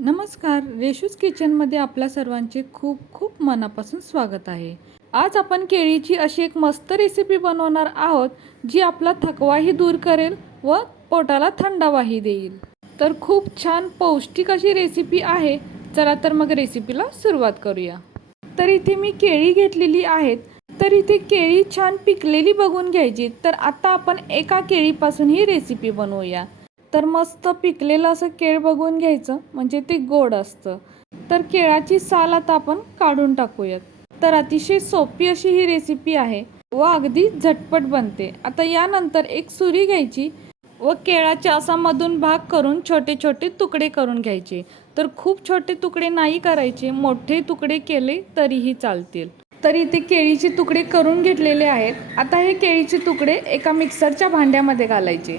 नमस्कार. रेशूज किचनमध्ये आपल्या सर्वांचे खूप खूप मनापासून स्वागत आहे. आज आपण केळीची अशी एक मस्त रेसिपी बनवणार आहोत जी आपला थकवाही दूर करेल व पोटाला थंडावाही देईल. तर खूप छान पौष्टिक अशी रेसिपी आहे. चला तर मग रेसिपीला सुरुवात करूया. तर इथे मी केळी घेतलेली आहेत. तर इथे केळी छान पिकलेली बघून घ्यायची. तर आता आपण एका केळीपासून ही रेसिपी बनवूया. तर मस्त पिकलेलं असं केळ बघून घ्यायचं म्हणजे ते गोड असतं. तर केळाची साल आता आपण काढून टाकूयात. तर अतिशय सोपी अशी ही रेसिपी आहे व अगदी झटपट बनते. आता यानंतर एक सुरी घ्यायची व केळाच्या असा मधून भाग करून छोटे छोटे तुकडे करून घ्यायचे. तर खूप छोटे तुकडे नाही करायचे मोठे तुकडे केले तरीही चालतील. तर इथे केळीचे तुकडे करून घेतलेले आहेत. आता हे केळीचे तुकडे एका मिक्सरच्या भांड्यामध्ये घालायचे.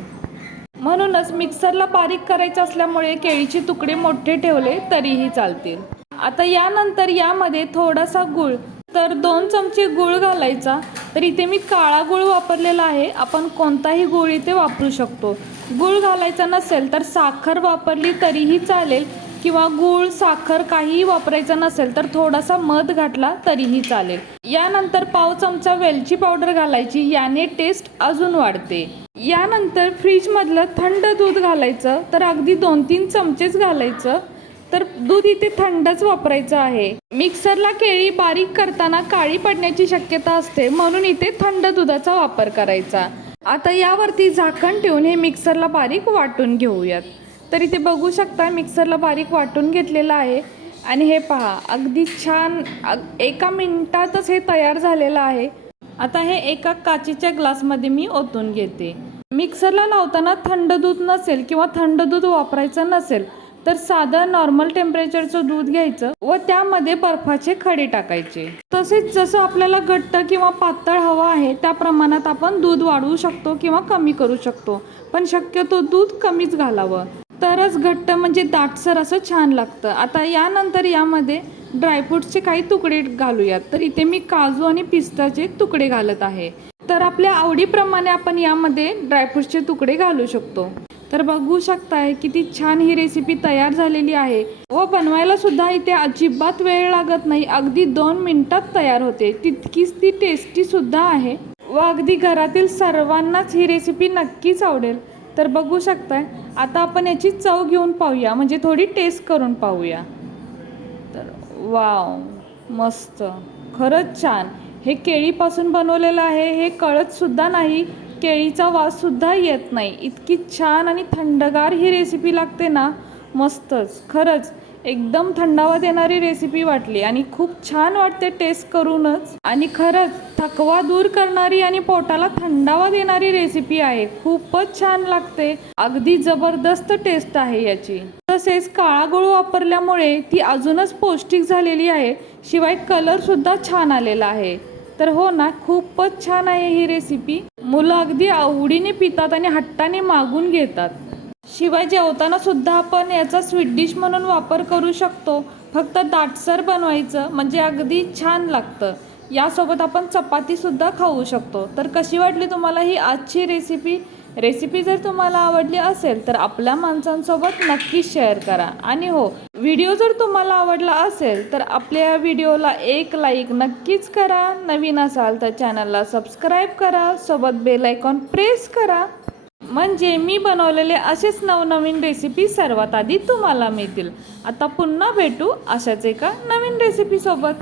म्हणूनच मिक्सरला बारीक करायचं असल्यामुळे केळीचे तुकडे मोठे ठेवले तरीही चालतील. आता यानंतर यामध्ये थोडासा गुळ तर दोन चमचे गुळ घालायचा. तर इथे मी काळा गुळ वापरलेला आहे. आपण कोणताही गुळ इथे वापरू शकतो. गुळ घालायचा नसेल तर साखर वापरली तरीही चालेल. किंवा गूळ साखर काहीही वापरायचं नसेल तर थोडासा मध घातला तरीही चालेल. यानंतर पाव चमचा वेलची पावडर घालायची याने टेस्ट अजून वाढते. यानंतर फ्रीजमधलं थंड दूध घालायचं तर अगदी दोन तीन चमचेच घालायचं तर दूध इथे थंडच वापरायचं आहे. मिक्सरला केळी बारीक करताना काळी पडण्याची शक्यता असते म्हणून इथे थंड दुधाचा वापर करायचा. आता यावरती झाकण ठेवून हे मिक्सरला बारीक वाटून घेऊयात. तर इथे बघू शकता मिक्सरला बारीक वाटून घेतलेलं आहे. आणि हे पहा अगदी छान अग- एका मिनिटातच हे तयार झालेलं आहे. आता हे एका काचेच्या ग्लासमध्ये मी ओतून घेते. मिक्सरला लावताना थंड दूध नसेल किंवा थंड दूध वापरायचं नसेल तर साधं नॉर्मल टेम्परेचरचं दूध घ्यायचं व त्यामध्ये बर्फाचे खडे टाकायचे. तसेच जसं आपल्याला घट्ट किंवा पातळ हवं आहे त्या प्रमाणात आपण दूध वाढवू शकतो किंवा कमी करू शकतो पण शक्यतो दूध कमीच घालावं. तरच घट्ट म्हणजे दाटसर असं छान लागतं. आता यानंतर यामध्ये ड्रायफ्रूटचे काही तुकडे घालूयात. तर इथे मी काजू आणि पिस्ताचे तुकडे घालत आहे. तर आपल्या आवडीप्रमाणे आपण यामध्ये ड्रायफ्रूटचे तुकडे घालू शकतो. तर बघू शकताय किती छान ही रेसिपी तयार झालेली आहे. व बनवायला सुद्धा इथे अजिबात वेळ लागत नाही. अगदी दोन मिनिटात तयार होते. तितकीच ती टेस्टी सुद्धा आहे. व अगदी घरातील सर्वांनाच ही रेसिपी नक्कीच आवडेल. तर बघू शकताय. आता आपण याची चव घेऊन पाहूया. म्हणजे थोडी टेस्ट करून पाहूया. तर वाव मस्त. खरंच छान. हे केळीपासून बनवलेलं आहे. हे कळतसुद्धा नाही. केळीचा वाससुद्धा येत नाही. इतकी छान आणि थंडगार ही रेसिपी लागते ना. मस्तच. खरंच. एकदम थंडावा देणारी रेसिपी वाटली आणि खूप छान वाटते टेस्ट करूनच. आणि खरंच थकवा दूर करणारी आणि पोटाला थंडावा देणारी रेसिपी आहे. खूपच छान लागते. अगदी जबरदस्त टेस्ट आहे याची. तसेच काळा गुळ वापरल्यामुळे ती अजूनच पौष्टिक झालेली आहे. शिवाय कलर सुद्धा छान आलेला आहे. तर हो ना खूपच छान आहे ही रेसिपी मुलं अगदी आवडीने पितात आणि हट्टाने मागून घेतात. शिवाय जेवताना सुद्धा आपण याचा स्वीट डिश म्हणून वापर करू शकतो. फक्त दाटसर बनवायचं म्हणजे अगदी छान लागतं. यासोबत आपण चपातीसुद्धा खाऊ शकतो. तर कशी वाटली तुम्हाला ही आजची रेसिपी रेसिपी जर तुम्हाला आवडली असेल तर आपल्या माणसांसोबत नक्कीच शेअर करा. आणि हो व्हिडिओ जर तुम्हाला आवडला असेल तर आपल्या व्हिडिओला एक लाईक नक्कीच करा. नवीन असाल तर चॅनलला सबस्क्राईब करा. सोबत बेल आयकॉन प्रेस करा. म्हणजे मी बनवलेले असेच नवनवीन रेसिपी सर्वात आधी तुम्हाला मिळतील. आता पुन्हा भेटू अशाच एका नवीन रेसिपीसोबत